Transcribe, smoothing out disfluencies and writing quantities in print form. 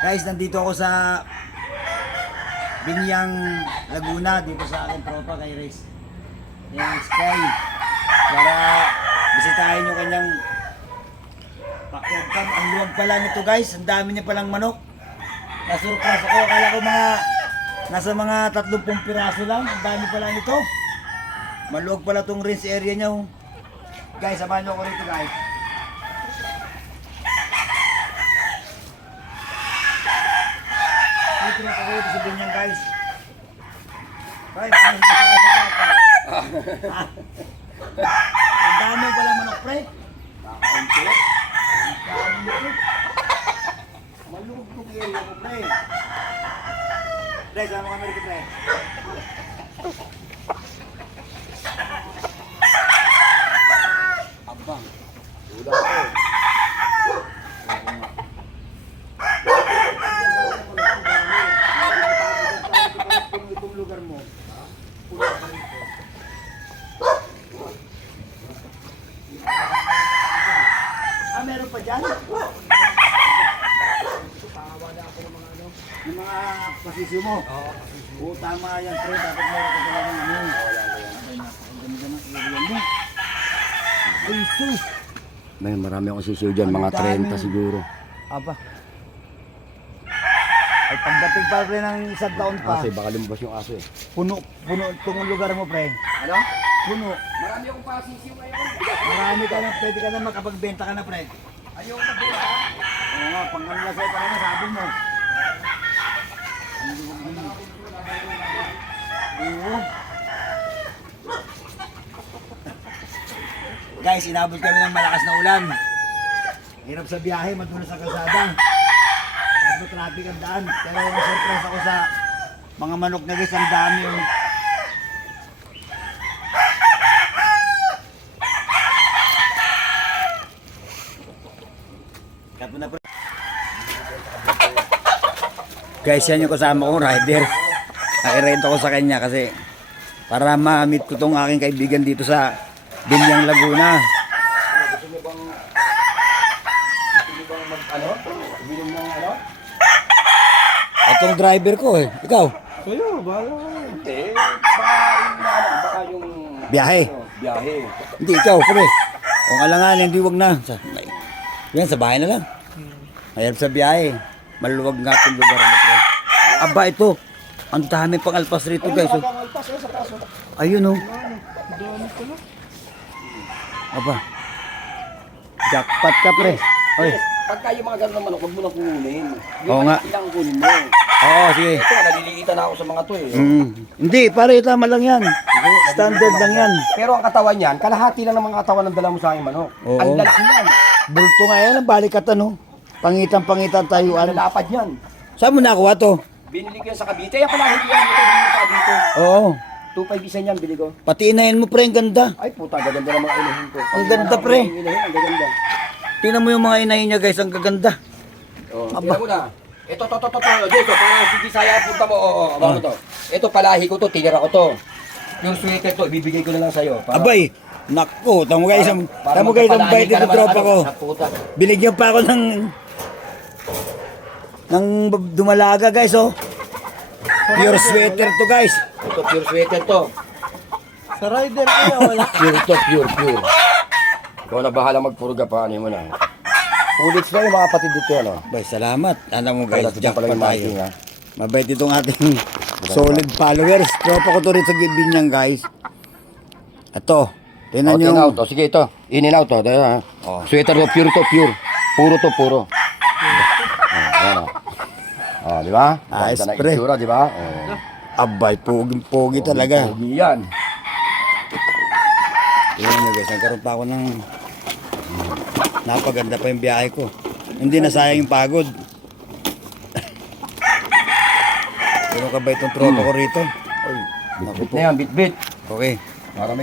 Guys, nandito ako sa Binyang Laguna, dito sa aking tropa kay Riz. Yung Sky. Para bisitahin yung kanyang pakyagkam. Ang luwag pala nito guys, ang dami niya palang manok. Nasurprise ako, akala ko nasa mga 30 piraso lang. Ang dami pala nito. Maluwag pala tong range area niya. Oh. Guys, samahan niyo ako rito guys. Dito na ako sa Binyang guys. Guys, ano sa papa? Ang dami pala manok pre. Maluwag tong area ko pre. Pre, sama kami rito pre. Abang. Udah ko. Itong lugar mo. Meron pa dyan? Yung mga pasisyo mo? Oo, pasisyo. Oo, tama yan, pre. Dapat meron ka talagang ano. Ang ganda ng area mo. May marami akong sisiyo dyan, mga 30 siguro. Aba. Ay pagdating pa pre ng isang taon pa. Kasi baka lumabas yung aso eh. Puno itong lugar mo pre. Ano? Puno. Marami akong pasisiyo ngayon. Marami ka na, pwede ka na makapagbenta ka na pre. Ayaw na benta. Oo nga, pangkanila sa'yo para masabi mo. Oo. Guys, inabot kami ng malakas na ulan. Hirap sa biyahe, madulas sa kalsada. Tapos traffic ang daan. Pero na-surprise ako sa mga manok na guys, ang dami yung... Guys, yan yung kasama kong rider. Nakirento ko sa kanya kasi para ma-meet ko tong aking kaibigan dito sa Binyang Laguna. Gusto mo bang mag-ano? Uminom ng ano? Itong driver ko eh. Ikaw? Kayo, bahala. Hindi. Baka yung... Biyahe. Biyahe. Hindi, ikaw, pre. Kung alangan, hindi wag na. Yan, sa bahay na lang. Mayroon sa biyahe. Maluwag nga itong lugar mo, pre. Aba, ito. Ang dami pang alpas rito, guys. Oh. Ayun, oh. Aba. Jackpot ka, pre. Oy. Pagka yung mga ganun ng manok, huwag mo na kunin. Oo nga. Ilang kunin mo. Oo, sige. Ito, naliliitan na ako sa mga to eh. Hindi, pare, tama lang yan. Standard lang yan. Pero ang katawan niyan, kalahati lang ng mga katawan ng dala mo sa aking manok. Oo. Ang lalaki yan. Bulto nga yan, ang balikatan, no? Pangitan-pangitan Ang tayuan. lalapad yan. Saan mo nakuha to? Binili ko yan sa Cavite. Yan pala, hindi yan. Ito, binili sa Cavite. Oo. 2.5 isa niyan, bili ko. Pati inahin mo, pre, ang ganda. Ay puta, gaganda ng mga inahin ko. Ang ganda, pre. Ang gaganda. Tingnan mo yung mga inahin niya, guys, ang gaganda. Oh, Aba. tingnan mo na. Ito, dito, para sige saya punta mo. Ano to? Ito palahi ko to, tinira ko to. Yung sweater to, ibibigay ko na lang sa'yo. Abay, naku, tamo guys, ang bait dito tropa ko. Binigyan pa ako ng dumalaga, guys, oh. Pure sweater to, guys. Ito, pure sweater to. Sa rider kaya wala. Pure to, pure. Ikaw na bahala magpurga pa, ano mo na. Pulits na yung mga kapatid dito, ano? Bay, salamat. Alam mo, guys, Diyan jackpot pala yung tayo. marking, ha? Mabait itong ating solid followers. Tropa ko to rin sa Binyang, guys. Ito, tingnan nyo. In out, oh. Sige, ito. In and out, oh. Dahil, ha? Oh. Sweater to, pure to, pure. Puro to, puro. Ayan, oh. Oh, di ba? Ayos, Ganda na pre. itsura, di ba? Oh. Abay, pogi talaga. Pogi yan. Tingnan nyo, guys, nagkaroon pa ako ng napaganda pa yung biyahe ko. Hindi na sayang yung pagod. Pero ka ba itong tropa ko rito? Oy, Bit na yan, bit. okay. Para may